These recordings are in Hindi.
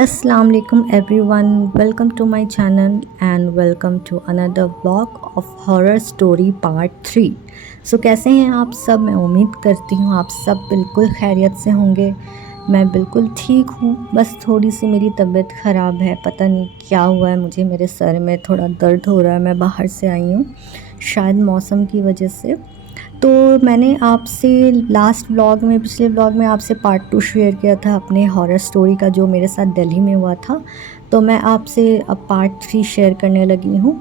Assalamu alaikum everyone, welcome to my channel and welcome to another vlog of horror story part 3। कैसे हैं आप सब? मैं उम्मीद करती हूँ आप सब बिल्कुल खैरियत से होंगे। मैं बिल्कुल ठीक हूँ, बस थोड़ी सी मेरी तबीयत ख़राब है। पता नहीं क्या हुआ है मुझे, मेरे सर में थोड़ा दर्द हो रहा है। मैं बाहर से आई हूँ, शायद मौसम की वजह से। तो मैंने आपसे पिछले व्लॉग में आपसे पार्ट 2 शेयर किया था अपने हॉरर स्टोरी का, जो मेरे साथ दिल्ली में हुआ था। तो मैं आपसे अब पार्ट 3 शेयर करने लगी हूँ।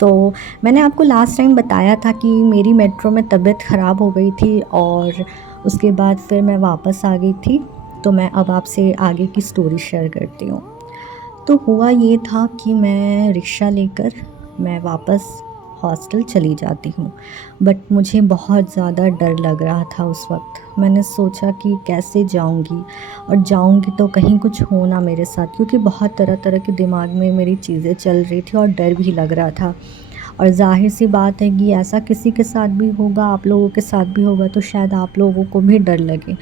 तो मैंने आपको लास्ट टाइम बताया था कि मेरी मेट्रो में तबीयत ख़राब हो गई थी और उसके बाद फिर मैं वापस आ गई थी। तो मैं अब आपसे आगे की स्टोरी शेयर करती हूँ। तो हुआ ये था कि मैं रिक्शा लेकर मैं वापस हॉस्टल चली जाती हूँ, बट मुझे बहुत ज़्यादा डर लग रहा था उस वक्त। मैंने सोचा कि कैसे जाऊँगी, और जाऊँगी तो कहीं कुछ हो ना मेरे साथ, क्योंकि बहुत तरह तरह के दिमाग में मेरी चीज़ें चल रही थी और डर भी लग रहा था। और ज़ाहिर सी बात है कि ऐसा किसी के साथ भी होगा, आप लोगों के साथ भी होगा, तो शायद आप लोगों को भी डर लगे।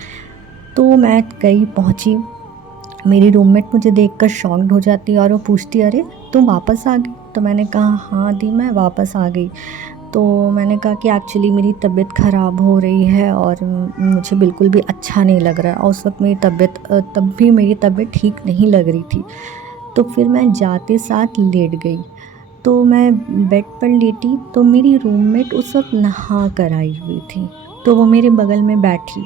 तो मैं गई, पहुँची। मेरी रूममेट मुझे देखकर शॉक्ड हो जाती है और वो पूछती, अरे तुम वापस आ गई? तो मैंने कहा हाँ दी, मैं वापस आ गई। तो मैंने कहा कि एक्चुअली मेरी तबीयत ख़राब हो रही है और मुझे बिल्कुल भी अच्छा नहीं लग रहा है। और उस वक्त मेरी तब भी मेरी तबीयत ठीक नहीं लग रही थी। तो फिर मैं जाते साथ लेट गई। तो मैं बेड पर लेटी तो मेरी रूममेट उस वक्त नहा कर आई हुई थी, तो वो मेरे बगल में बैठी।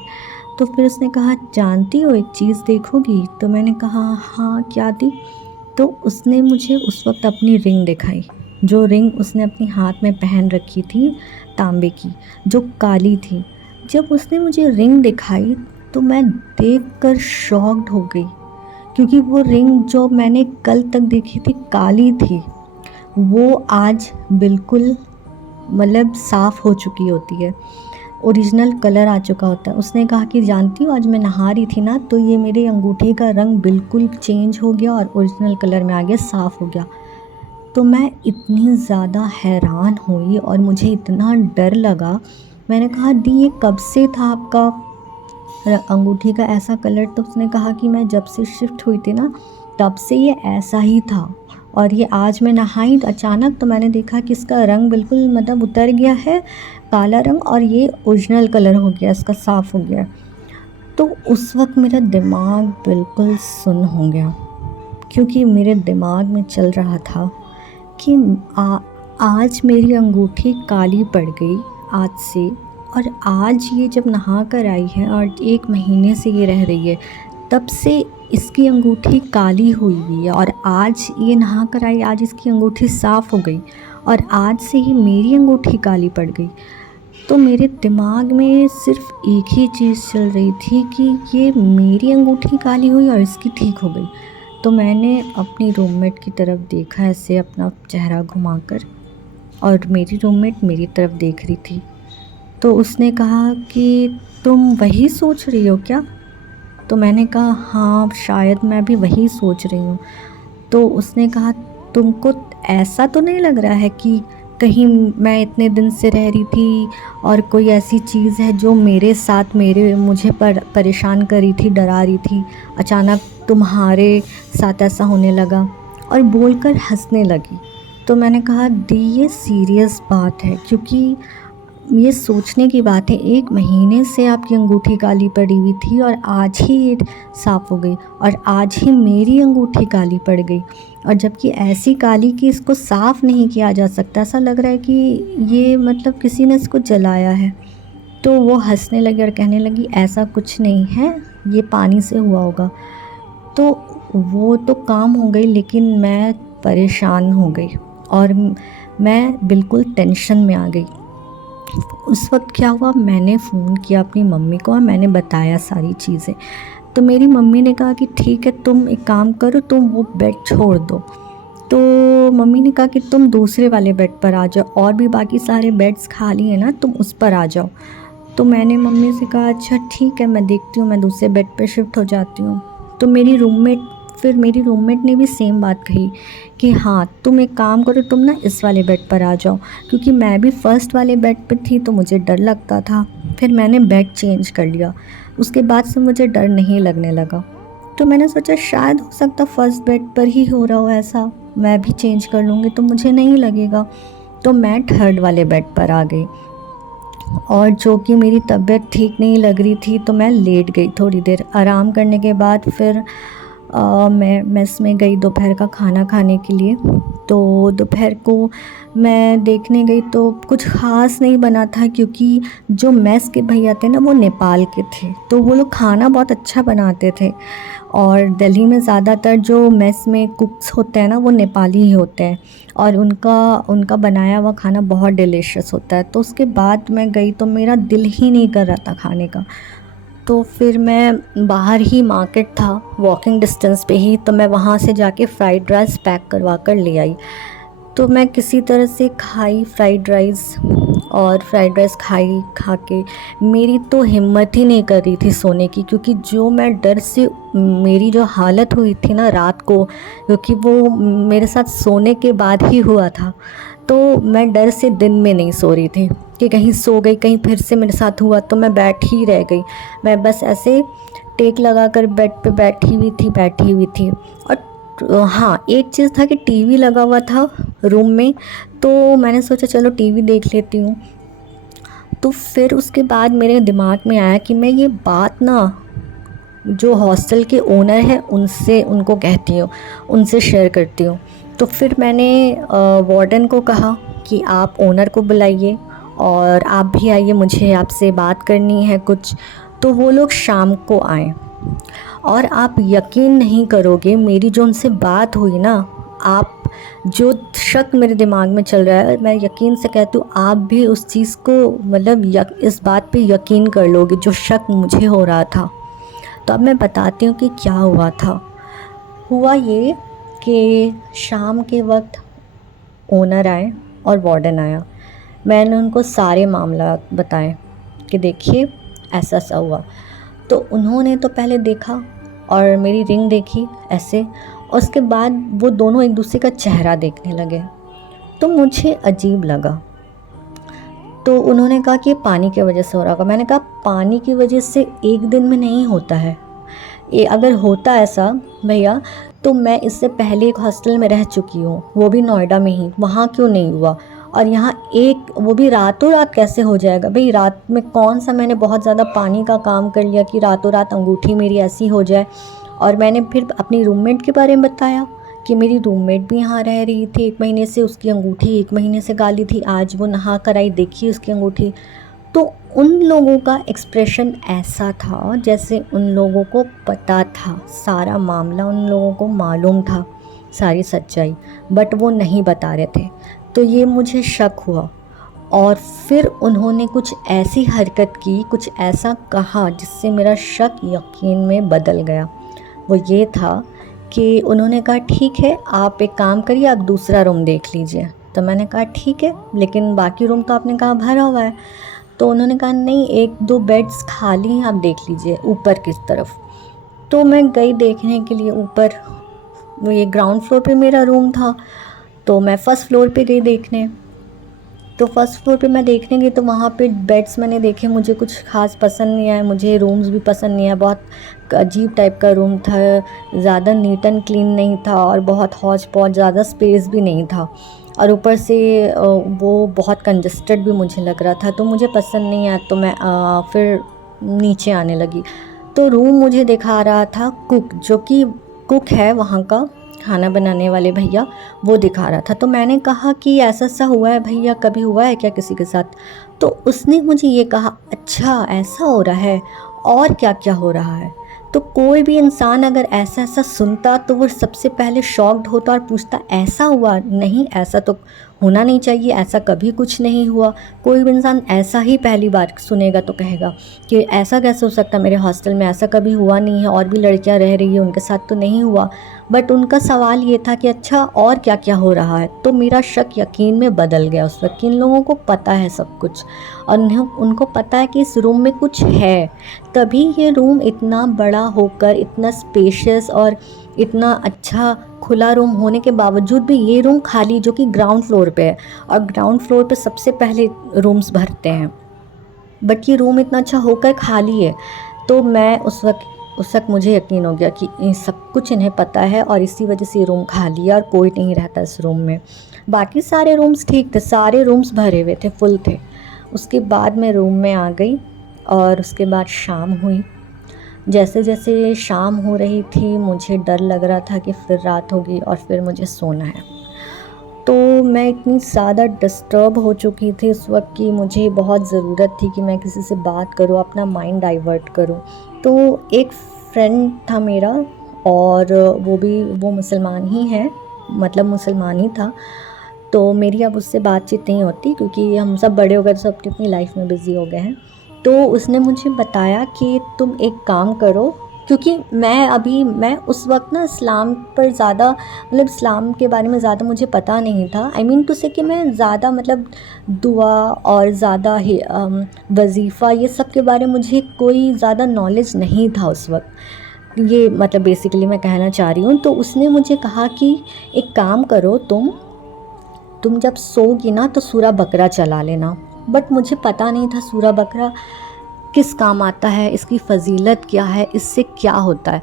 तो फिर उसने कहा, जानती हो एक चीज़ देखोगी? तो मैंने कहा हाँ, क्या थी? तो उसने मुझे उस वक्त अपनी रिंग दिखाई, जो रिंग उसने अपनी हाथ में पहन रखी थी, तांबे की, जो काली थी। जब उसने मुझे रिंग दिखाई तो मैं देखकर शॉक्ड हो गई, क्योंकि वो रिंग जो मैंने कल तक देखी थी काली थी, वो आज बिल्कुल मतलब साफ़ हो चुकी होती है, ओरिजिनल कलर आ चुका होता है। उसने कहा कि जानती हो, आज मैं नहा रही थी ना, तो ये मेरे अंगूठी का रंग बिल्कुल चेंज हो गया और ओरिजिनल कलर में आ गया, साफ़ हो गया। तो मैं इतनी ज़्यादा हैरान हुई और मुझे इतना डर लगा। मैंने कहा दी, ये कब से था आपका अंगूठी का ऐसा कलर? तो उसने कहा कि मैं जब से शिफ्ट हुई थी ना, तब से ये ऐसा ही था। और ये आज मैं नहाई तो अचानक तो मैंने देखा कि इसका रंग बिल्कुल मतलब उतर गया है, काला रंग, और ये ओरिजिनल कलर हो गया, इसका साफ़ हो गया। तो उस वक्त मेरा दिमाग बिल्कुल सुन्न हो गया, क्योंकि मेरे दिमाग में चल रहा था कि आज मेरी अंगूठी काली पड़ गई आज से, और आज ये जब नहा कर आई है और 1 महीने से ये रह रही है, तब से इसकी अंगूठी काली हुई हुई है, और आज ये नहा कर आई, आज इसकी अंगूठी साफ़ हो गई, और आज से ही मेरी अंगूठी काली पड़ गई। तो मेरे दिमाग में सिर्फ़ एक ही चीज़ चल रही थी कि ये मेरी अंगूठी काली हुई और इसकी ठीक हो गई। तो मैंने अपनी रूममेट की तरफ देखा, ऐसे अपना चेहरा घुमाकर, और मेरी रूममेट मेरी तरफ देख रही थी। तो उसने कहा कि तुम वही सोच रही हो क्या? तो मैंने कहा हाँ, शायद मैं भी वही सोच रही हूँ। तो उसने कहा, तुमको ऐसा तो नहीं लग रहा है कि कहीं मैं इतने दिन से रह रही थी और कोई ऐसी चीज़ है जो मेरे साथ मुझे परेशान कर रही थी, डरा रही थी, अचानक तुम्हारे साथ ऐसा होने लगा? और बोलकर हंसने लगी। तो मैंने कहा दी, ये सीरियस बात है, क्योंकि ये सोचने की बात है, 1 महीने से आपकी अंगूठी काली पड़ी हुई थी और आज ही ये साफ़ हो गई, और आज ही मेरी अंगूठी काली पड़ गई, और जबकि ऐसी काली कि इसको साफ़ नहीं किया जा सकता। ऐसा लग रहा है कि ये मतलब किसी ने इसको जलाया है। तो वो हंसने लगी और कहने लगी, ऐसा कुछ नहीं है, ये पानी से हुआ होगा। तो वो तो काम हो गई, लेकिन मैं परेशान हो गई और मैं बिल्कुल टेंशन में आ गई। उस वक्त क्या हुआ, मैंने फ़ोन किया अपनी मम्मी को और मैंने बताया सारी चीज़ें। तो मेरी मम्मी ने कहा कि ठीक है, तुम एक काम करो, तुम वो बेड छोड़ दो। तो मम्मी ने कहा कि तुम दूसरे वाले बेड पर आ जाओ, और भी बाकी सारे बेड्स खाली हैं ना, तुम उस पर आ जाओ। तो मैंने मम्मी से कहा अच्छा ठीक है, मैं देखती हूँ, मैं दूसरे बेड पर शिफ्ट हो जाती हूँ। तो मेरी रूममेट ने भी सेम बात कही कि हाँ, तुम एक काम करो, तुम ना इस वाले बेड पर आ जाओ, क्योंकि मैं भी फ़र्स्ट वाले बेड पर थी तो मुझे डर लगता था। फिर मैंने बेड चेंज कर लिया, उसके बाद से मुझे डर नहीं लगने लगा। तो मैंने सोचा शायद हो सकता फर्स्ट बेड पर ही हो रहा हो ऐसा, मैं भी चेंज कर लूँगी तो मुझे नहीं लगेगा। तो मैं थर्ड वाले बेड पर आ गई और जो कि मेरी तबीयत ठीक नहीं लग रही थी तो मैं लेट गई। थोड़ी देर आराम करने के बाद फिर मैं मेस में गई दोपहर का खाना खाने के लिए। तो दोपहर को मैं देखने गई तो कुछ ख़ास नहीं बना था, क्योंकि जो मेस के भैया थे ना वो नेपाल के थे, तो वो लोग खाना बहुत अच्छा बनाते थे। और दिल्ली में ज़्यादातर जो मेस में कुक्स होते हैं ना वो नेपाली ही होते हैं, और उनका उनका बनाया हुआ खाना बहुत डिलीशियस होता है। तो उसके बाद मैं गई तो मेरा दिल ही नहीं कर रहा था खाने का। तो फिर मैं बाहर ही मार्केट था वॉकिंग डिस्टेंस पे ही, तो मैं वहाँ से जाके फ़्राइड राइस पैक करवा कर ले आई। तो मैं किसी तरह से खाई फ़्राइड राइस, और फ़्राइड राइस खाई। खा के मेरी तो हिम्मत ही नहीं कर रही थी सोने की, क्योंकि जो मैं डर से मेरी जो हालत हुई थी ना रात को, क्योंकि वो मेरे साथ सोने के बाद ही हुआ था। तो मैं डर से दिन में नहीं सो रही थी कि कहीं सो गई, कहीं फिर से मेरे साथ हुआ तो मैं बैठ ही रह गई। मैं बस ऐसे टेक लगा कर बेड पे बैठी हुई थी। और हाँ, एक चीज़ था कि टीवी लगा हुआ था रूम में, तो मैंने सोचा चलो टीवी देख लेती हूँ। तो फिर उसके बाद मेरे दिमाग में आया कि मैं ये बात ना जो हॉस्टल के ओनर हैं उनसे उनको कहती हूँ, उनसे शेयर करती हूँ। तो फिर मैंने वार्डन को कहा कि आप ओनर को बुलाइए और आप भी आइए, मुझे आपसे बात करनी है कुछ। तो वो लोग शाम को आए, और आप यकीन नहीं करोगे मेरी जो उनसे बात हुई ना, आप जो शक मेरे दिमाग में चल रहा है मैं यकीन से कहती हूँ आप भी उस चीज़ को मतलब इस बात पे यकीन कर लोगे जो शक मुझे हो रहा था। तो अब मैं बताती हूँ कि क्या हुआ था। हुआ ये कि शाम के वक्त ओनर आए और वार्डन आया। मैंने उनको सारे मामला बताए कि देखिए ऐसा ऐसा हुआ। तो उन्होंने तो पहले देखा और मेरी रिंग देखी ऐसे, और उसके बाद वो दोनों एक दूसरे का चेहरा देखने लगे। तो मुझे अजीब लगा। तो उन्होंने कहा कि ये पानी की वजह से हो रहा होगा। मैंने कहा पानी की वजह से एक दिन में नहीं होता है, ये अगर होता ऐसा भैया तो मैं इससे पहले एक हॉस्टल में रह चुकी हूँ, वो भी नोएडा में ही, वहाँ क्यों नहीं हुआ। और यहाँ एक वो भी रातों रात कैसे हो जाएगा भाई। रात में कौन सा मैंने बहुत ज़्यादा पानी का काम कर लिया कि रातों रात अंगूठी मेरी ऐसी हो जाए। और मैंने फिर अपनी रूममेट के बारे में बताया कि मेरी रूममेट भी यहाँ रह रही थी 1 महीने से, उसकी अंगूठी 1 महीने से गाली थी, आज वो नहा कर आई, देखिए उसकी अंगूठी। तो उन लोगों का एक्सप्रेशन ऐसा था जैसे उन लोगों को पता था सारा मामला, उन लोगों को मालूम था सारी सच्चाई, बट वो नहीं बता रहे थे। तो ये मुझे शक हुआ, और फिर उन्होंने कुछ ऐसी हरकत की, कुछ ऐसा कहा जिससे मेरा शक यकीन में बदल गया। वो ये था कि उन्होंने कहा ठीक है आप एक काम करिए, आप दूसरा रूम देख लीजिए। तो मैंने कहा ठीक है, लेकिन बाकी रूम तो आपने कहा भरा हुआ है। तो उन्होंने कहा नहीं, 1-2 बेड्स खाली हैं, आप देख लीजिए ऊपर की तरफ। तो मैं गई देखने के लिए ऊपर, वो ये ग्राउंड फ्लोर पे मेरा रूम था, तो मैं फ़र्स्ट फ्लोर पे गई देखने। तो फर्स्ट फ्लोर पे मैं देखने गई तो वहाँ पे बेड्स मैंने देखे, मुझे कुछ ख़ास पसंद नहीं आया, मुझे रूम्स भी पसंद नहीं आया। बहुत अजीब टाइप का रूम था, ज़्यादा नीट एंड क्लीन नहीं था, और बहुत हौच पौच, ज़्यादा स्पेस भी नहीं था, और ऊपर से वो बहुत कंजस्टेड भी मुझे लग रहा था, तो मुझे पसंद नहीं आया। तो मैं फिर नीचे आने लगी। तो रूम मुझे दिखा रहा था कुक, जो कि कुक है वहाँ का, खाना बनाने वाले भैया, वो दिखा रहा था। तो मैंने कहा कि ऐसा ऐसा हुआ है भैया, कभी हुआ है क्या किसी के साथ। तो उसने मुझे ये कहा अच्छा ऐसा हो रहा है, और क्या क्या हो रहा है। तो कोई भी इंसान अगर ऐसा ऐसा सुनता तो वो सबसे पहले शॉक्ड होता और पूछता ऐसा हुआ, नहीं ऐसा तो होना नहीं चाहिए, ऐसा कभी कुछ नहीं हुआ। कोई भी इंसान ऐसा ही पहली बार सुनेगा तो कहेगा कि ऐसा कैसे हो सकता, मेरे हॉस्टल में ऐसा कभी हुआ नहीं है, और भी लड़कियां रह रही है उनके साथ तो नहीं हुआ। बट उनका सवाल ये था कि अच्छा और क्या क्या हो रहा है। तो मेरा शक यकीन में बदल गया उस वक्त कि इन लोगों को पता है सब कुछ, और उनको पता है कि इस रूम में कुछ है, तभी ये रूम इतना बड़ा होकर, इतना स्पेशियस और इतना अच्छा खुला रूम होने के बावजूद भी ये रूम खाली, जो कि ग्राउंड फ्लोर पे है, और ग्राउंड फ्लोर पे सबसे पहले रूम्स भरते हैं, बट ये रूम इतना अच्छा होकर खाली है। तो मैं उस वक्त उस वक्त मुझे यकीन हो गया कि इन सब कुछ इन्हें पता है और इसी वजह से ये रूम खाली है और कोई नहीं रहता इस रूम में। बाकी सारे रूम्स ठीक थे, सारे रूम्स भरे हुए थे, फुल थे। उसके बाद मैं रूम में आ गई और उसके बाद शाम हुई। जैसे जैसे शाम हो रही थी मुझे डर लग रहा था कि फिर रात होगी और फिर मुझे सोना है। तो मैं इतनी ज़्यादा डिस्टर्ब हो चुकी थी उस वक्त कि मुझे बहुत ज़रूरत थी कि मैं किसी से बात करूं, अपना माइंड डाइवर्ट करूं। तो एक फ्रेंड था मेरा और वो मुसलमान ही है, मतलब मुसलमान ही था। तो मेरी अब उससे बातचीत नहीं होती क्योंकि हम सब बड़े हो गए, सब अपनी अपनी लाइफ में बिज़ी हो गए हैं। तो उसने मुझे बताया कि तुम एक काम करो, क्योंकि मैं उस वक्त ना इस्लाम पर ज़्यादा, मतलब इस्लाम के बारे में ज़्यादा मुझे पता नहीं था। आई मीन टू से कि मैं ज़्यादा मतलब दुआ और ज़्यादा ही वजीफ़ा ये सब के बारे में मुझे कोई ज़्यादा नॉलेज नहीं था उस वक्त। ये मतलब बेसिकली मैं कहना चाह रही हूँ। तो उसने मुझे कहा कि एक काम करो, तुम जब सोगी ना तो सूरा बकरा चला लेना। बट मुझे पता नहीं था सूरा बकरा किस काम आता है, इसकी फ़जीलत क्या है, इससे क्या होता है।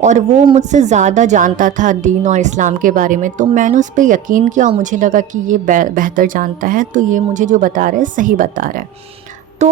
और वो मुझसे ज़्यादा जानता था दीन और इस्लाम के बारे में। तो मैंने उस पर यकीन किया और मुझे लगा कि ये बेहतर जानता है, तो ये मुझे जो बता रहा है सही बता रहा है। तो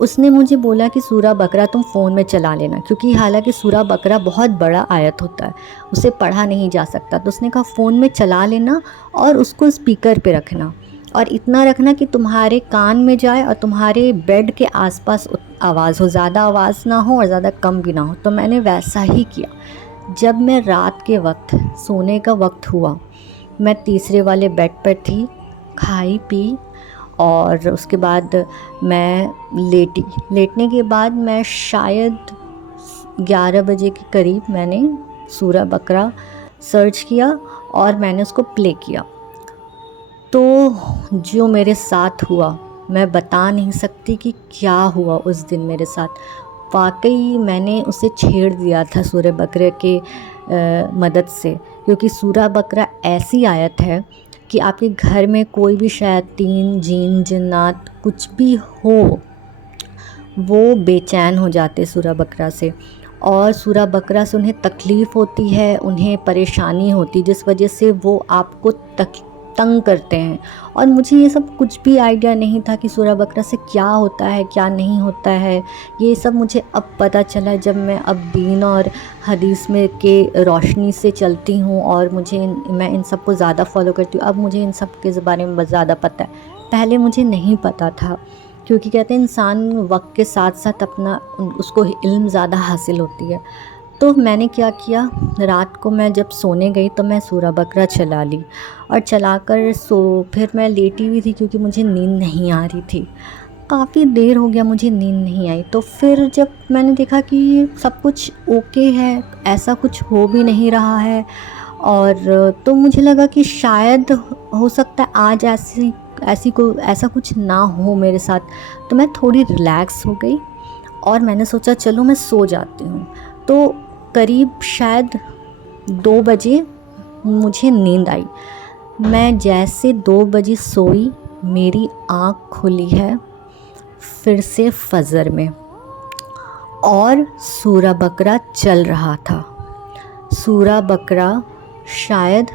उसने मुझे बोला कि सूरा बकरा तुम फ़ोन में चला लेना, क्योंकि हालांकि सूरा बकरा बहुत बड़ा आयत होता है, उसे पढ़ा नहीं जा सकता। तो उसने कहा फ़ोन में चला लेना और उसको स्पीकर पे रखना, और इतना रखना कि तुम्हारे कान में जाए और तुम्हारे बेड के आसपास आवाज़ हो, ज़्यादा आवाज़ ना हो और ज़्यादा कम भी ना हो। तो मैंने वैसा ही किया। जब मैं रात के वक्त सोने का वक्त हुआ, मैं तीसरे वाले बेड पर थी, खाई पी और उसके बाद मैं लेटने के बाद मैं शायद 11 बजे के करीब मैंने सूरा बकरा सर्च किया और मैंने उसको प्ले किया। तो जो मेरे साथ हुआ मैं बता नहीं सकती कि क्या हुआ उस दिन मेरे साथ। वाकई मैंने उसे छेड़ दिया था सूरा बकरे के मदद से, क्योंकि सूरा बकरा ऐसी आयत है कि आपके घर में कोई भी शैतान, जिन, जिन्नात कुछ भी हो, वो बेचैन हो जाते सूरा बकरा से। और सूरा बकरा से उन्हें तकलीफ़ होती है, उन्हें परेशानी होती, जिस वजह से वो आपको तंग करते हैं। और मुझे ये सब कुछ भी आइडिया नहीं था कि सूरा बकरा से क्या होता है, क्या नहीं होता है। ये सब मुझे अब पता चला जब मैं अब दीन और हदीस में के रोशनी से चलती हूँ और मैं इन सब को ज़्यादा फॉलो करती हूँ। अब मुझे इन सब के बारे में ज़्यादा पता है, पहले मुझे नहीं पता था। क्योंकि कहते हैं इंसान वक्त के साथ साथ अपना उसको इल्म ज़्यादा हासिल होती है। तो मैंने क्या किया, रात को मैं जब सोने गई तो मैं सूरा बकरा चला ली और चलाकर फिर मैं लेटी हुई थी क्योंकि मुझे नींद नहीं आ रही थी। काफ़ी देर हो गया मुझे नींद नहीं आई। तो फिर जब मैंने देखा कि सब कुछ ओके है, ऐसा कुछ हो भी नहीं रहा है, और तो मुझे लगा कि शायद हो सकता है आज ऐसा कुछ ना हो मेरे साथ। तो मैं थोड़ी रिलैक्स हो गई और मैंने सोचा चलो मैं सो जाती हूँ। तो करीब शायद 2 बजे मुझे नींद आई। मैं जैसे 2 बजे सोई, मेरी आँख खुली है फिर से फजर में, और सूरा बकरा चल रहा था। सूरा बकरा शायद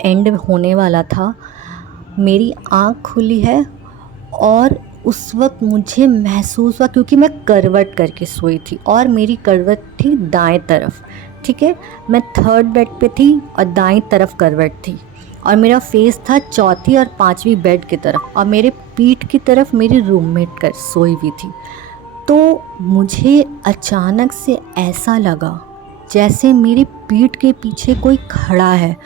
एंड होने वाला था। मेरी आँख खुली है और उस वक्त मुझे महसूस हुआ, क्योंकि मैं करवट करके सोई थी और मेरी करवट थी दाएं तरफ, ठीक है। मैं थर्ड बेड पे थी और दाएं तरफ करवट थी, और मेरा फेस था चौथी और पांचवी बेड की तरफ, और मेरे पीठ की तरफ मेरी रूममेट कर सोई हुई थी। तो मुझे अचानक से ऐसा लगा जैसे मेरी पीठ के पीछे कोई खड़ा है,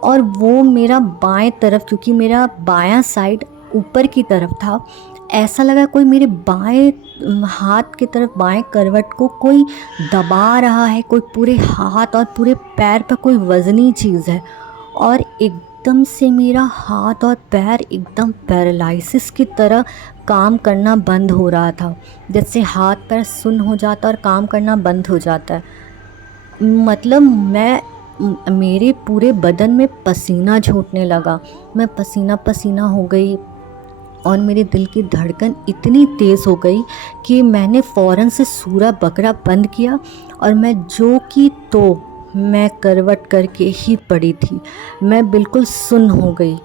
और वो मेरा बाएं तरफ, क्योंकि मेरा बायां साइड ऊपर की तरफ था, ऐसा लगा कोई मेरे बाएं हाथ की तरफ, बाएं करवट को कोई दबा रहा है, कोई पूरे हाथ और पूरे पैर पर कोई वज़नी चीज़ है। और एकदम से मेरा हाथ और पैर एकदम पैरालिसिस की तरह काम करना बंद हो रहा था, जैसे हाथ पैर सुन्न हो जाता और काम करना बंद हो जाता है। मतलब मेरे पूरे बदन में पसीना छूटने लगा, मैं पसीना पसीना हो गई। और मेरे दिल की धड़कन इतनी तेज़ हो गई कि मैंने फ़ौरन से सूरा बकरा बंद किया और मैं जो की तो मैं करवट करके ही पड़ी थी। मैं बिल्कुल सुन्न हो गई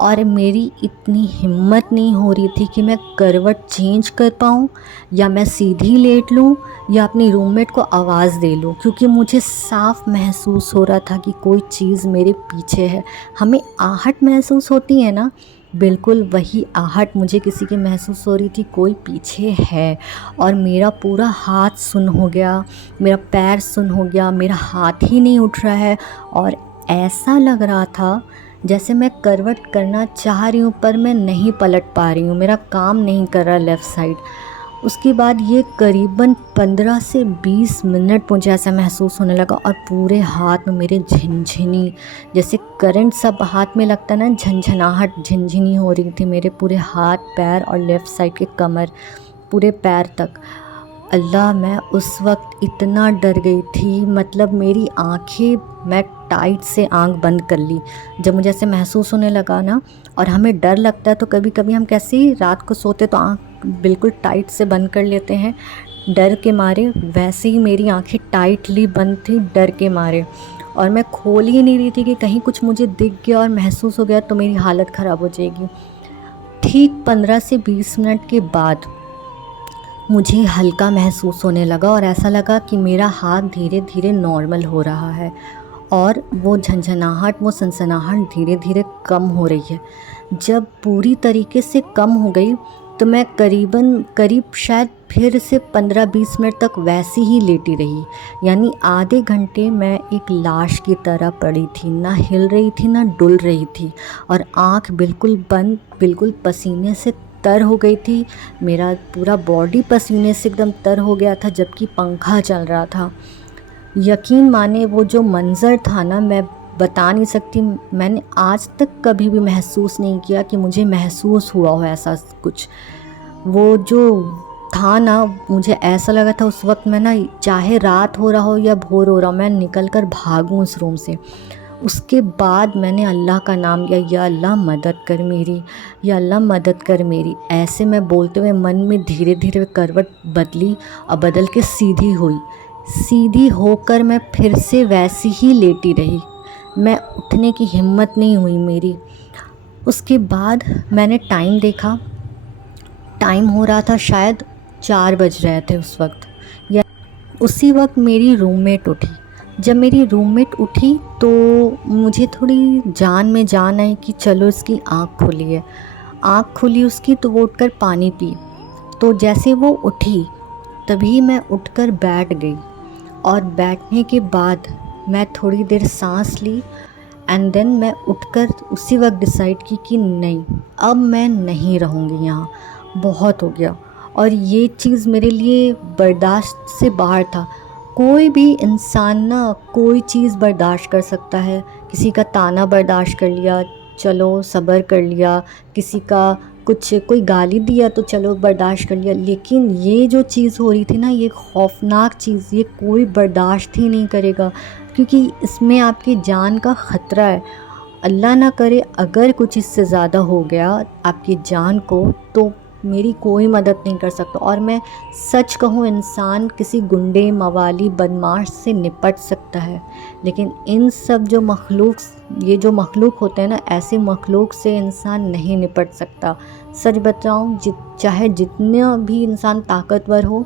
और मेरी इतनी हिम्मत नहीं हो रही थी कि मैं करवट चेंज कर पाऊँ या मैं सीधी लेट लूँ या अपनी रूममेट को आवाज़ दे लूँ, क्योंकि मुझे साफ महसूस हो रहा था कि कोई चीज़ मेरे पीछे है। हमें आहट महसूस होती है ना, बिल्कुल वही आहट मुझे किसी की महसूस हो रही थी, कोई पीछे है। और मेरा पूरा हाथ सुन्न हो गया, मेरा पैर सुन्न हो गया, मेरा हाथ ही नहीं उठ रहा है और ऐसा लग रहा था जैसे मैं करवट करना चाह रही हूँ पर मैं नहीं पलट पा रही हूँ, मेरा काम नहीं कर रहा लेफ़्ट साइड। उसके बाद ये करीबन 15 से 20 मिनट मुझे ऐसा महसूस होने लगा और पूरे हाथ में मेरे झिनझिनी, जैसे करंट सब हाथ में लगता ना, झंझनाहट झिनझिनी हो रही थी मेरे पूरे हाथ पैर और लेफ़्ट साइड के कमर, पूरे पैर तक। अल्लाह, मैं उस वक्त इतना डर गई थी, मतलब मेरी आँखें, मैं टाइट से आँख बंद कर ली जब मुझे ऐसे महसूस होने लगा ना। और हमें डर लगता है तो कभी कभी हम कैसे ही रात को सोते तो आँख बिल्कुल टाइट से बंद कर लेते हैं डर के मारे, वैसे ही मेरी आँखें टाइटली बंद थी डर के मारे। और मैं खोल ही नहीं रही थी कि कहीं कुछ मुझे दिख गया और महसूस हो गया तो मेरी हालत ख़राब हो जाएगी। ठीक 15 से 20 मिनट के बाद मुझे हल्का महसूस होने लगा और ऐसा लगा कि मेरा हाथ धीरे धीरे नॉर्मल हो रहा है और वो झंझनाहट, वो सनसनाहट धीरे धीरे कम हो रही है। जब पूरी तरीके से कम हो गई तो मैं करीब शायद फिर से 15-20 मिनट तक वैसी ही लेटी रही, यानी आधे घंटे मैं एक लाश की तरह पड़ी थी, ना हिल रही थी ना डुल रही थी और आँख बिल्कुल बंद, बिल्कुल पसीने से तर हो गई थी। मेरा पूरा बॉडी पसीने से एकदम तर हो गया था जबकि पंखा चल रहा था। यकीन माने वो जो मंज़र था ना, मैं बता नहीं सकती। मैंने आज तक कभी भी महसूस नहीं किया कि मुझे महसूस हुआ हो ऐसा कुछ। वो जो था ना, मुझे ऐसा लगा था उस वक्त मैं ना, चाहे रात हो रहा हो या भोर हो रहा हो, मैं निकल कर भागूँ उस रूम से। उसके बाद मैंने अल्लाह का नाम लिया, या अल्लाह मदद कर मेरी, या अल्लाह मदद कर मेरी। ऐसे मैं बोलते हुए मन में धीरे धीरे करवट बदली और बदल के सीधी हुई। सीधी होकर मैं फिर से वैसी ही लेटी रही, मैं उठने की हिम्मत नहीं हुई मेरी। उसके बाद मैंने टाइम देखा, टाइम हो रहा था शायद 4 बज रहे थे उस वक्त। या उसी वक्त मेरी रूममेट उठी। जब मेरी रूममेट उठी तो मुझे थोड़ी जान में जान आई कि चलो इसकी आँख खुली है। आँख खुली उसकी तो वो उठकर पानी पी। तो जैसे वो उठी तभी मैं उठकर बैठ गई और बैठने के बाद मैं थोड़ी देर सांस ली एंड देन मैं उठकर उसी वक्त डिसाइड की कि नहीं, अब मैं नहीं रहूँगी यहाँ, बहुत हो गया। और ये चीज़ मेरे लिए बर्दाश्त से बाहर था। कोई भी इंसान ना कोई चीज़ बर्दाश्त कर सकता है, किसी का ताना बर्दाश्त कर लिया, चलो सब्र कर लिया, किसी का कुछ कोई गाली दिया तो चलो बर्दाश्त कर लिया, लेकिन ये जो चीज़ हो रही थी ना, ये खौफनाक चीज़, ये कोई बर्दाश्त ही नहीं करेगा, क्योंकि इसमें आपकी जान का ख़तरा है। अल्लाह ना करे अगर कुछ इससे ज़्यादा हो गया आपकी जान को तो मेरी कोई मदद नहीं कर सकता। और मैं सच कहूँ, इंसान किसी गुंडे, मवाली, बदमाश से निपट सकता है, लेकिन इन सब जो मखलूक, ये जो मखलूक होते हैं ना, ऐसे मखलूक से इंसान नहीं निपट सकता। सच बताऊँ, चाहे जितना भी इंसान ताकतवर हो,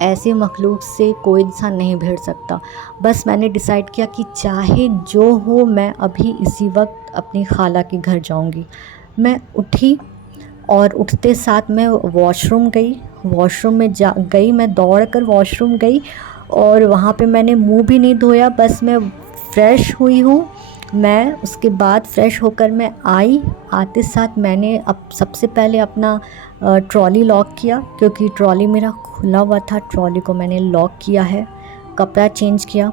ऐसे मखलूक से कोई इंसान नहीं भिड़ सकता। बस मैंने डिसाइड किया कि चाहे जो हो, मैं अभी इसी वक्त अपनी खाला के घर जाऊंगी। मैं उठी और उठते साथ मैं वॉशरूम गई। वॉशरूम में गई, मैं दौड़ कर वॉशरूम गई और वहाँ पे मैंने मुंह भी नहीं धोया, बस मैं फ़्रेश हुई हूँ। मैं उसके बाद फ़्रेश होकर मैं आई। आते साथ मैंने सबसे पहले अपना ट्रॉली लॉक किया, क्योंकि ट्रॉली मेरा खुला हुआ था। ट्रॉली को मैंने लॉक किया है, कपड़ा चेंज किया।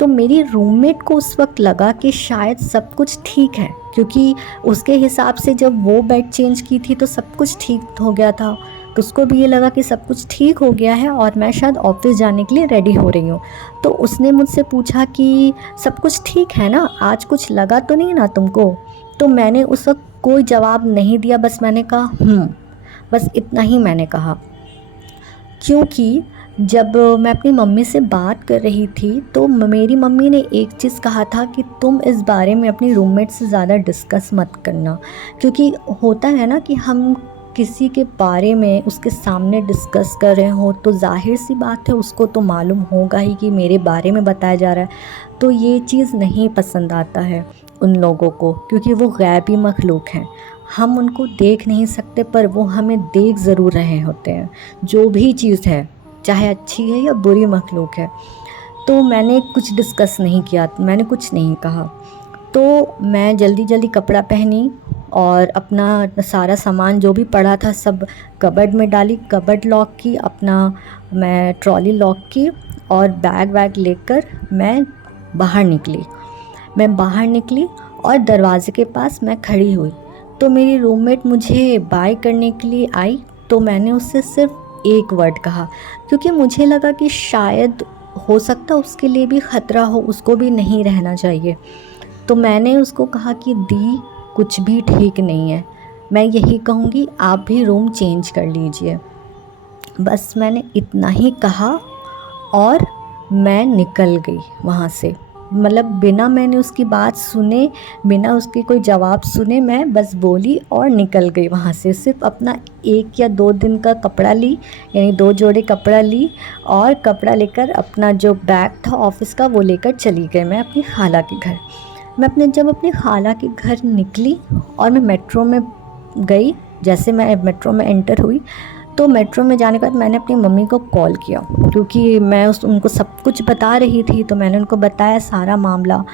तो मेरी रूममेट को उस वक्त लगा कि शायद सब कुछ ठीक है, क्योंकि उसके हिसाब से जब वो बेड चेंज की थी तो सब कुछ ठीक हो गया था। तो उसको भी ये लगा कि सब कुछ ठीक हो गया है और मैं शायद ऑफिस जाने के लिए रेडी हो रही हूँ। तो उसने मुझसे पूछा कि सब कुछ ठीक है ना, आज कुछ लगा तो नहीं ना तुमको? तो मैंने उस वक्त कोई जवाब नहीं दिया, बस मैंने कहा बस इतना ही मैंने कहा। क्योंकि जब मैं अपनी मम्मी से बात कर रही थी तो मेरी मम्मी ने एक चीज़ कहा था कि तुम इस बारे में अपनी रूममेट से ज़्यादा डिस्कस मत करना। क्योंकि होता है ना कि हम किसी के बारे में उसके सामने डिस्कस कर रहे हो तो जाहिर सी बात है उसको तो मालूम होगा ही कि मेरे बारे में बताया जा रहा है। तो ये चीज़ नहीं पसंद आता है उन लोगों को, क्योंकि वो गैबी मखलूक हैं। हम उनको देख नहीं सकते पर वो हमें देख ज़रूर रहे होते हैं। जो भी चीज़ है, चाहे अच्छी है या बुरी मखलूक है। तो मैंने कुछ डिस्कस नहीं किया, मैंने कुछ नहीं कहा। तो मैं जल्दी जल्दी कपड़ा पहनी और अपना सारा सामान जो भी पड़ा था सब कबर्ड में डाली, कबर्ड लॉक की, अपना मैं ट्रॉली लॉक की और बैग वैग लेकर मैं बाहर निकली। और दरवाज़े के पास मैं खड़ी हुई। तो मेरी रूममेट मुझे बाय करने के लिए आई। तो मैंने उससे सिर्फ एक वर्ड कहा, क्योंकि मुझे लगा कि शायद हो सकता उसके लिए भी ख़तरा हो, उसको भी नहीं रहना चाहिए। तो मैंने उसको कहा कि दी, कुछ भी ठीक नहीं है, मैं यही कहूँगी आप भी रूम चेंज कर लीजिए। बस मैंने इतना ही कहा और मैं निकल गई वहाँ से। मतलब बिना मैंने उसकी बात सुने, बिना उसके कोई जवाब सुने मैं बस बोली और निकल गई वहाँ से। सिर्फ अपना 1 या 2 दिन का कपड़ा ली, यानी 2 जोड़े कपड़ा ली और कपड़ा लेकर अपना जो बैग था ऑफ़िस का वो लेकर चली गई मैं अपनी खाला के घर। जब अपनी खाला के घर निकली और मैं मेट्रो में गई, जैसे मैं मेट्रो में एंटर हुई तो मेट्रो में जाने के बाद मैंने अपनी मम्मी को कॉल किया, क्योंकि मैं उनको सब कुछ बता रही थी। तो मैंने उनको बताया सारा मामला।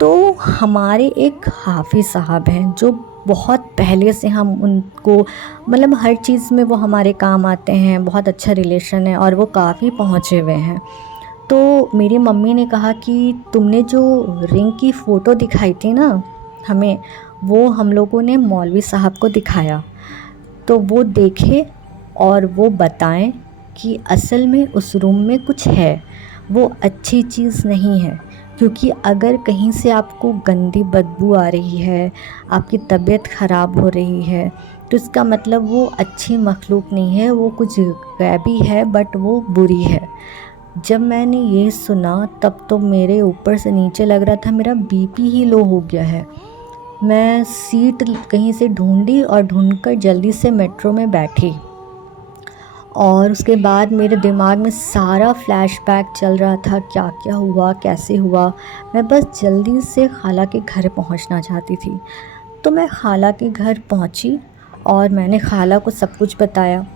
तो हमारे एक हाफ़िज़ साहब हैं जो बहुत पहले से हम उनको मतलब हर चीज़ में वो हमारे काम आते हैं, बहुत अच्छा रिलेशन है और वो काफ़ी पहुँचे हुए हैं। तो मेरी मम्मी ने कहा कि तुमने जो रिंग की फ़ोटो दिखाई थी ना हमें, वो हम लोगों ने मौलवी साहब को दिखाया, तो वो देखे और वो बताएं कि असल में उस रूम में कुछ है, वो अच्छी चीज़ नहीं है। क्योंकि अगर कहीं से आपको गंदी बदबू आ रही है, आपकी तबीयत ख़राब हो रही है, तो इसका मतलब वो अच्छी मखलूक नहीं है, वो कुछ गैबी है, बट वो बुरी है। जब मैंने ये सुना तब तो मेरे ऊपर से नीचे लग रहा था मेरा बीपी ही लो हो गया है। मैं सीट कहीं से ढूंढी और ढूंढकर जल्दी से मेट्रो में बैठी और उसके बाद मेरे दिमाग में सारा फ्लैशबैक चल रहा था, क्या क्या हुआ, कैसे हुआ। मैं बस जल्दी से खाला के घर पहुंचना चाहती थी। तो मैं खाला के घर पहुंची और मैंने खाला को सब कुछ बताया।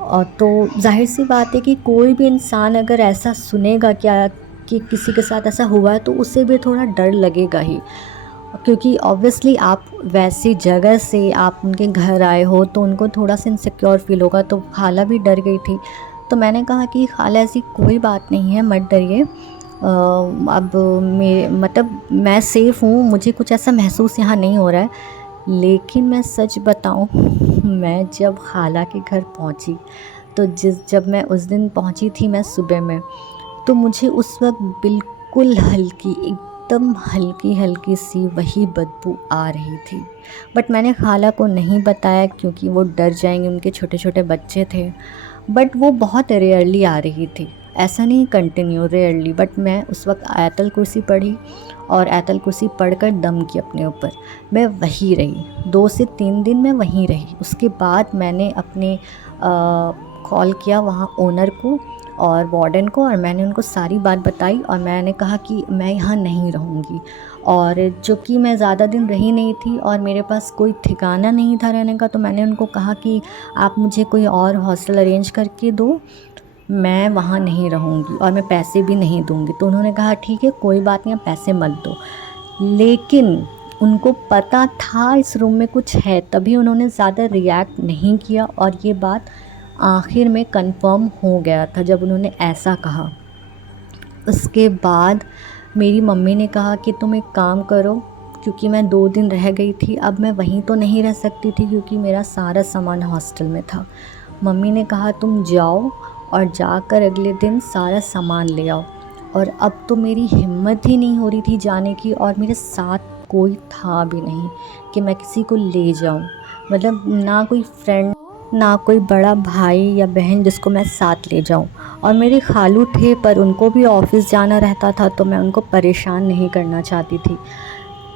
और तो जाहिर सी बात है कि कोई भी इंसान अगर ऐसा सुनेगा क्या कि किसी के साथ ऐसा हुआ है तो उसे भी थोड़ा डर लगेगा ही, क्योंकि ऑब्वियसली आप वैसी जगह से आप उनके घर आए हो तो उनको थोड़ा सा इनसिक्योर फील होगा। तो खाला भी डर गई थी। तो मैंने कहा कि खाला ऐसी कोई बात नहीं है, मत डरिए, अब मैं सेफ़ हूँ, मुझे कुछ ऐसा महसूस यहाँ नहीं हो रहा है। लेकिन मैं सच बताऊँ, मैं जब खाला के घर पहुँची तो जब मैं उस दिन पहुँची थी मैं सुबह में, तो मुझे उस वक्त बिल्कुल एकदम हल्की हल्की सी वही बदबू आ रही थी। बट मैंने खाला को नहीं बताया क्योंकि वो डर जाएंगे, उनके छोटे छोटे बच्चे थे। बट वो बहुत रेयरली आ रही थी, ऐसा नहीं कंटिन्यू, रेयरली। बट मैं उस वक्त आयतल कुर्सी पढ़ी और आयतल कुर्सी पढ़कर दम की अपने ऊपर। मैं वहीं रही 2 से 3 दिन, मैं वहीं रही। उसके बाद मैंने अपने कॉल किया वहाँ ओनर को और वार्डन को और मैंने उनको सारी बात बताई और मैंने कहा कि मैं यहाँ नहीं रहूँगी। और जो कि मैं ज़्यादा दिन रही नहीं थी और मेरे पास कोई ठिकाना नहीं था रहने का, तो मैंने उनको कहा कि आप मुझे कोई और हॉस्टल अरेंज करके दो, मैं वहाँ नहीं रहूँगी और मैं पैसे भी नहीं दूँगी। तो उन्होंने कहा ठीक है, कोई बात नहीं, आप पैसे मत दो। लेकिन उनको पता था इस रूम में कुछ है, तभी उन्होंने ज़्यादा रिएक्ट नहीं किया और ये बात आखिर में कंफर्म हो गया था जब उन्होंने ऐसा कहा। उसके बाद मेरी मम्मी ने कहा कि तुम एक काम करो, क्योंकि मैं 2 दिन रह गई थी, अब मैं वहीं तो नहीं रह सकती थी क्योंकि मेरा सारा सामान हॉस्टल में था। मम्मी ने कहा तुम जाओ और जाकर अगले दिन सारा सामान ले आओ। और अब तो मेरी हिम्मत ही नहीं हो रही थी जाने की, और मेरे साथ कोई था भी नहीं कि मैं किसी को ले जाऊं। मतलब ना कोई फ्रेंड, ना कोई बड़ा भाई या बहन जिसको मैं साथ ले जाऊं। और मेरे खालू थे पर उनको भी ऑफिस जाना रहता था, तो मैं उनको परेशान नहीं करना चाहती थी।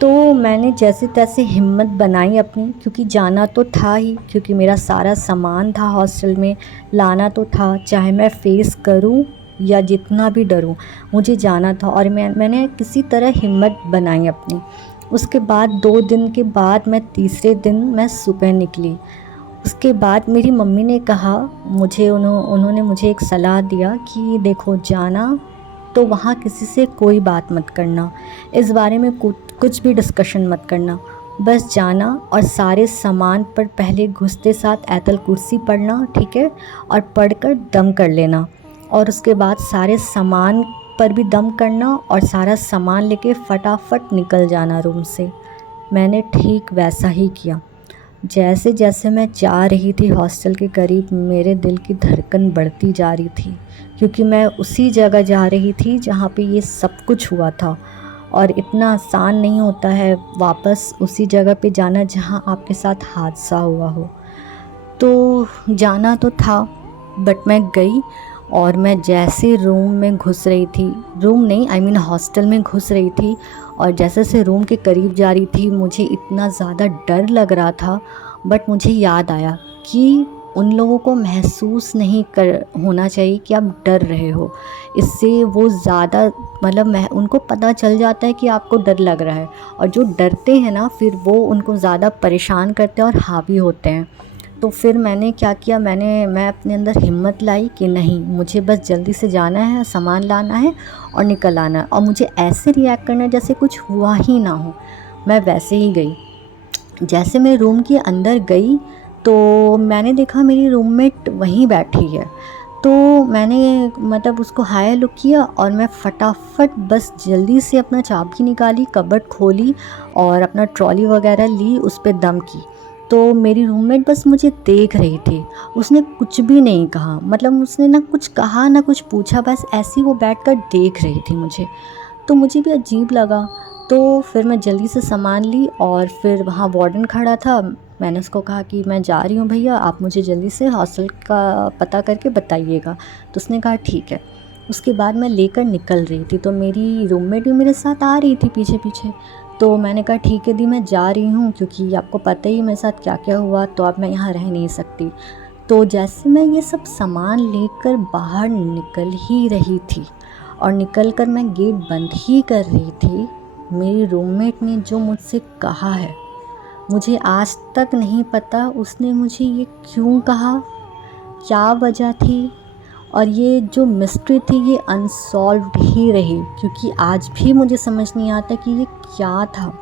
तो मैंने जैसे तैसे हिम्मत बनाई अपनी, क्योंकि जाना तो था ही, क्योंकि मेरा सारा सामान था हॉस्टल में, लाना तो था, चाहे मैं फ़ेस करूं या जितना भी डरूं, मुझे जाना था। और मैंने किसी तरह हिम्मत बनाई अपनी। उसके बाद 2 दिन के बाद मैं तीसरे दिन मैं सुबह निकली। उसके बाद मेरी मम्मी ने कहा, उन्होंने मुझे एक सलाह दिया कि देखो जाना तो वहाँ किसी से कोई बात मत करना, इस बारे में कुछ भी डिस्कशन मत करना, बस जाना और सारे सामान पर पहले घुसते साथ आयतल कुर्सी पढ़ना, ठीक है, और पढ़कर दम कर लेना। और उसके बाद सारे सामान पर भी दम करना और सारा सामान लेके फटाफट निकल जाना रूम से। मैंने ठीक वैसा ही किया। जैसे जैसे मैं जा रही थी हॉस्टल के करीब, मेरे दिल की धड़कन बढ़ती जा रही थी, क्योंकि मैं उसी जगह जा रही थी जहाँ पे ये सब कुछ हुआ था। और इतना आसान नहीं होता है वापस उसी जगह पे जाना जहाँ आपके साथ हादसा हुआ हो। तो जाना तो था, बट मैं गई। और मैं जैसे रूम में घुस रही थी, रूम नहीं, आई मीन हॉस्टल में घुस रही थी, और जैसे से रूम के करीब जा रही थी, मुझे इतना ज़्यादा डर लग रहा था। बट मुझे याद आया कि उन लोगों को महसूस नहीं कर होना चाहिए कि आप डर रहे हो। इससे वो ज़्यादा, मतलब मैं उनको पता चल जाता है कि आपको डर लग रहा है, और जो डरते हैं ना फिर वो उनको ज़्यादा परेशान करते हैं और हावी होते हैं। तो फिर मैंने क्या किया, मैं अपने अंदर हिम्मत लाई कि नहीं, मुझे बस जल्दी से जाना है, सामान लाना है और निकल आना है, और मुझे ऐसे रिएक्ट करना है जैसे कुछ हुआ ही ना हो। मैं वैसे ही गई। जैसे मैं रूम के अंदर गई तो मैंने देखा मेरी रूममेट वहीं बैठी है। तो मैंने मतलब उसको हाय हेलो किया, और मैं फटाफट बस जल्दी से अपना चाबी निकाली, कबर्ड खोली और अपना ट्रॉली वगैरह ली, उस पर दम की। तो मेरी रूममेट बस मुझे देख रही थी, उसने कुछ भी नहीं कहा, मतलब उसने ना कुछ कहा ना कुछ पूछा, बस ऐसी वो बैठकर देख रही थी मुझे। तो मुझे भी अजीब लगा। तो फिर मैं जल्दी से सामान ली, और फिर वहाँ वार्डन खड़ा था, मैंने उसको कहा कि मैं जा रही हूँ भैया, आप मुझे जल्दी से हॉस्टल का पता करके बताइएगा। तो उसने कहा ठीक है। उसके बाद मैं लेकर निकल रही थी, तो मेरी रूममेट भी मेरे साथ आ रही थी पीछे पीछे। तो मैंने कहा ठीक है दी, मैं जा रही हूँ, क्योंकि आपको पता ही मेरे साथ क्या क्या हुआ, तो अब मैं यहाँ रह नहीं सकती। तो जैसे मैं ये सब सामान लेकर बाहर निकल ही रही थी, और निकल कर मैं गेट बंद ही कर रही थी, मेरी रूममेट ने जो मुझसे कहा है, मुझे आज तक नहीं पता उसने मुझे ये क्यों कहा, क्या वजह थी। और ये जो मिस्ट्री थी ये अनसॉल्व्ड ही रही, क्योंकि आज भी मुझे समझ नहीं आता कि ये क्या था।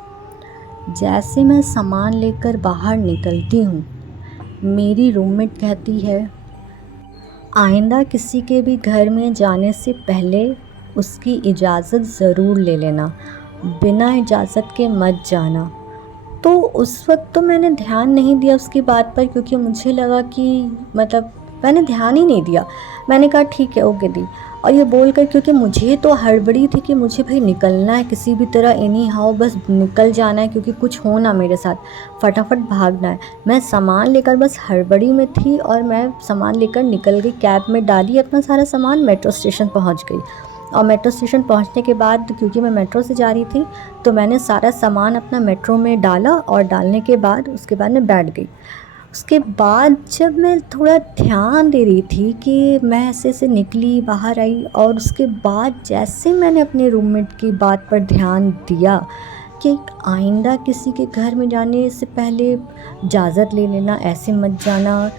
जैसे मैं सामान लेकर बाहर निकलती हूँ, मेरी रूममेट कहती है, आइंदा किसी के भी घर में जाने से पहले उसकी इजाज़त ज़रूर ले लेना, बिना इजाज़त के मत जाना। तो उस वक्त तो मैंने ध्यान नहीं दिया उसकी बात पर, क्योंकि मुझे लगा कि मतलब मैंने ध्यान ही नहीं दिया। मैंने कहा ठीक है ओके दी, और ये बोलकर, क्योंकि मुझे तो हड़बड़ी थी कि मुझे भाई निकलना है किसी भी तरह, एनी हाउ बस निकल जाना है, क्योंकि कुछ हो ना मेरे साथ, फटाफट भागना है। मैं सामान लेकर बस हड़बड़ी में थी, और मैं सामान लेकर निकल गई, कैब में डाली अपना सारा सामान, मेट्रो स्टेशन पहुंच गई। और मेट्रो स्टेशन पहुंचने के बाद, क्योंकि मैं मेट्रो से जा रही थी, तो मैंने सारा सामान अपना मेट्रो में डाला, और डालने के बाद उसके बाद मैं बैठ गई। उसके बाद जब मैं थोड़ा ध्यान दे रही थी कि मैं ऐसे ऐसे निकली, बाहर आई, और उसके बाद जैसे मैंने अपने रूममेट की बात पर ध्यान दिया कि आइंदा किसी के घर में जाने से पहले इजाज़त ले लेना, ऐसे मत जाना,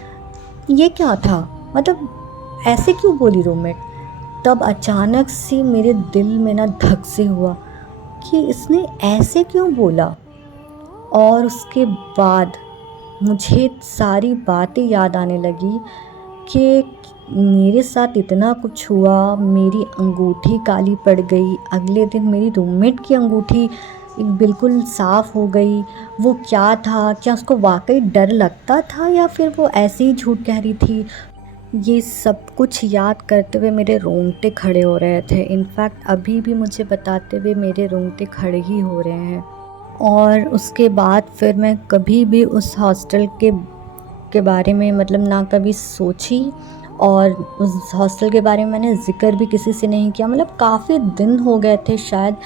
ये क्या था, मतलब ऐसे क्यों बोली रूममेट। तब अचानक से मेरे दिल में ना धक से हुआ कि इसने ऐसे क्यों बोला। और उसके बाद मुझे सारी बातें याद आने लगी कि मेरे साथ इतना कुछ हुआ, मेरी अंगूठी काली पड़ गई, अगले दिन मेरी रूममेट की अंगूठी एक बिल्कुल साफ़ हो गई। वो क्या था? क्या उसको वाक़ई डर लगता था या फिर वो ऐसे ही झूठ कह रही थी? ये सब कुछ याद करते हुए मेरे रोंगटे खड़े हो रहे थे। इनफैक्ट अभी भी मुझे बताते हुए मेरे रोंगटे खड़े ही हो रहे हैं। और उसके बाद फिर मैं कभी भी उस हॉस्टल के बारे में मतलब ना कभी सोची, और उस हॉस्टल के बारे में मैंने ज़िक्र भी किसी से नहीं किया। मतलब काफ़ी दिन हो गए थे, शायद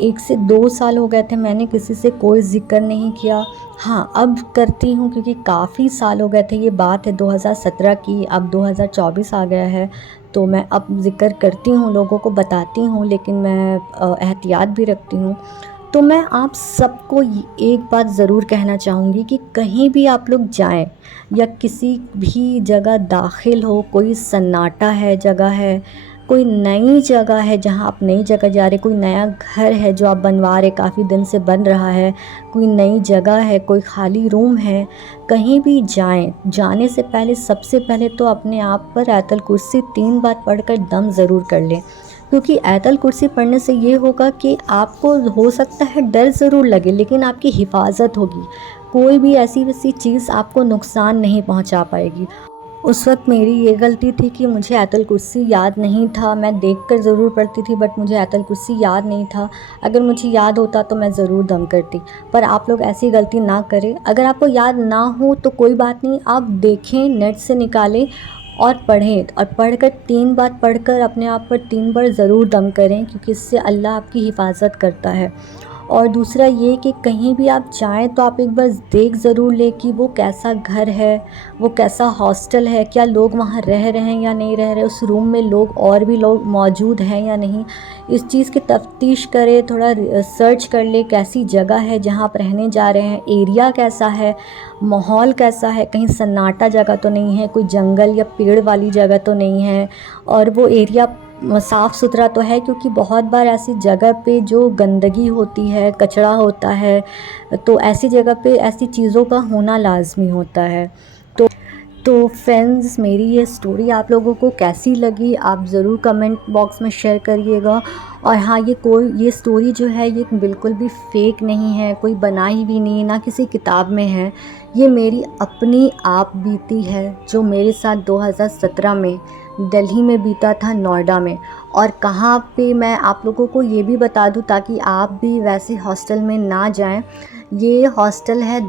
1 से 2 साल हो गए थे, मैंने किसी से कोई ज़िक्र नहीं किया। हाँ, अब करती हूँ क्योंकि काफ़ी साल हो गए थे। ये बात है 2017 की, अब 2024 आ गया है, तो मैं अब ज़िक्र करती हूँ, लोगों को बताती हूँ, लेकिन मैं एहतियात भी रखती हूँ। तो मैं आप सबको एक बात ज़रूर कहना चाहूँगी कि कहीं भी आप लोग जाएं या किसी भी जगह दाखिल हो, कोई सन्नाटा है, जगह है, कोई नई जगह है जहाँ आप नई जगह जा रहे, कोई नया घर है जो आप बनवा रहे, काफ़ी दिन से बन रहा है, कोई नई जगह है, कोई खाली रूम है, कहीं भी जाएं, जाने से पहले सबसे पहले तो अपने आप पर आयतल कुर्सी 3 बार पढ़कर दम ज़रूर कर लें। क्योंकि आयतल कुर्सी पढ़ने से ये होगा कि आपको हो सकता है डर ज़रूर लगे, लेकिन आपकी हिफाजत होगी। कोई भी ऐसी वैसी चीज़ आपको नुकसान नहीं पहुंचा पाएगी। उस वक्त मेरी ये गलती थी कि मुझे आयतल कुर्सी याद नहीं था। मैं देखकर ज़रूर पढ़ती थी, बट मुझे आयतल कुर्सी याद नहीं था। अगर मुझे याद होता तो मैं ज़रूर दम करती। पर आप लोग ऐसी गलती ना करें। अगर आपको याद ना हो तो कोई बात नहीं, आप देखें, नेट से निकालें और पढ़ें, और पढ़कर 3 बार पढ़कर अपने आप पर 3 बार ज़रूर दम करें, क्योंकि इससे अल्लाह आपकी हिफाजत करता है। और दूसरा ये कि कहीं भी आप जाएँ तो आप एक बार देख ज़रूर लें कि वो कैसा घर है, वो कैसा हॉस्टल है, क्या लोग वहाँ रह रहे हैं या नहीं रह रहे, उस रूम में लोग और भी लोग मौजूद हैं या नहीं। इस चीज़ की तफ्तीश करें, थोड़ा सर्च कर लें कैसी जगह है जहाँ आप रहने जा रहे हैं, एरिया कैसा है, माहौल कैसा है, कहीं सन्नाटा जगह तो नहीं है, कोई जंगल या पेड़ वाली जगह तो नहीं है, और वो एरिया साफ़ सुथरा तो है, क्योंकि बहुत बार ऐसी जगह पे जो गंदगी होती है, कचरा होता है, तो ऐसी जगह पे ऐसी चीज़ों का होना लाज़मी होता है। तो फ्रेंड्स, मेरी ये स्टोरी आप लोगों को कैसी लगी आप ज़रूर कमेंट बॉक्स में शेयर करिएगा। और हाँ, ये स्टोरी जो है ये बिल्कुल भी फेक नहीं है, कोई बनाई भी नहीं, ना किसी किताब में है। ये मेरी अपनी आप बीती है जो मेरे साथ 2017 में दिल्ली में बीता था, नोएडा में। और कहाँ पे मैं आप लोगों को ये भी बता दूँ ताकि आप भी वैसे हॉस्टल में ना जाएं। ये हॉस्टल है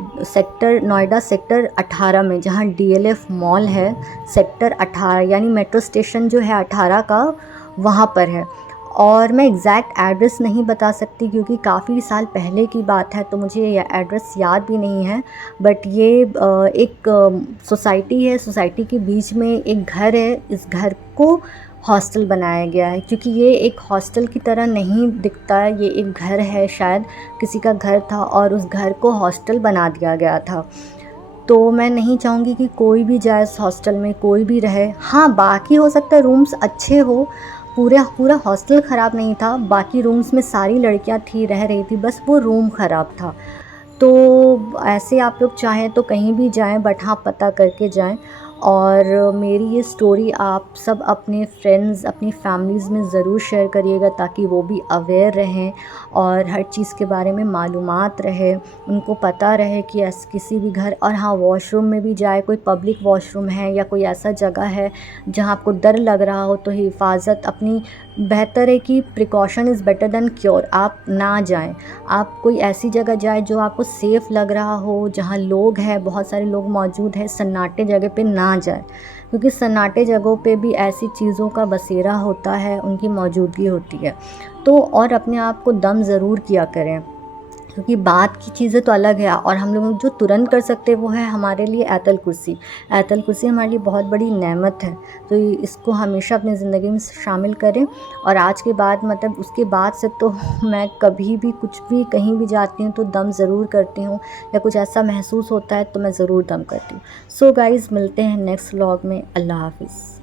नोएडा सेक्टर 18 में, जहाँ डीएलएफ मॉल है। सेक्टर 18 यानी मेट्रो स्टेशन जो है 18 का, वहाँ पर है। और मैं एग्जैक्ट एड्रेस नहीं बता सकती क्योंकि काफ़ी साल पहले की बात है, तो मुझे ये एड्रेस याद भी नहीं है। बट ये एक सोसाइटी है, सोसाइटी के बीच में एक घर है। इस घर को हॉस्टल बनाया गया है, क्योंकि ये एक हॉस्टल की तरह नहीं दिखता है, ये एक घर है, शायद किसी का घर था और उस घर को हॉस्टल बना दिया गया था। तो मैं नहीं चाहूँगी कि कोई भी जाए इस हॉस्टल में, कोई भी रहे। हाँ, बाकी हो सकता है रूम्स अच्छे हो, पूरा हॉस्टल ख़राब नहीं था, बाकी रूम्स में सारी लड़कियां थी, रह रही थी, बस वो रूम ख़राब था। तो ऐसे आप लोग चाहें तो कहीं भी जाएं, बट हाँ, पता करके जाएं। और मेरी ये स्टोरी आप सब अपने फ्रेंड्स, अपनी फैमिलीज़ में ज़रूर शेयर करिएगा ताकि वो भी अवेयर रहें और हर चीज़ के बारे में मालूमात रहे, उनको पता रहे कि ऐसे किसी भी घर। और हाँ, वॉशरूम में भी जाए, कोई पब्लिक वॉशरूम है या कोई ऐसा जगह है जहाँ आपको डर लग रहा हो, तो हिफाजत अपनी, बेहतर है कि precaution is better than cure. आप ना जाएं, आप कोई ऐसी जगह जाए जो आपको सेफ़ लग रहा हो, जहाँ लोग हैं, बहुत सारे लोग मौजूद हैं। सन्नाटे जगह पे ना जाए, क्योंकि सन्नाटे जगहों पे भी ऐसी चीज़ों का बसेरा होता है, उनकी मौजूदगी होती है। तो और अपने आप को दम ज़रूर किया करें, क्योंकि बात की चीज़ें तो अलग है, और हम लोग जो तुरंत कर सकते हैं वो है हमारे लिए आयतल कुर्सी। आयतल कुर्सी हमारे लिए बहुत बड़ी नेमत है, तो इसको हमेशा अपनी ज़िंदगी में शामिल करें। और आज के बाद मतलब उसके बाद से तो मैं कभी भी कुछ भी कहीं भी जाती हूँ तो दम ज़रूर करती हूँ, या कुछ ऐसा महसूस होता है तो मैं ज़रूर दम करती हूँ। सो गाइज़, मिलते हैं नेक्स्ट व्लॉग में। अल्लाह हाफ़िज़।